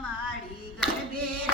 માડી ગરબે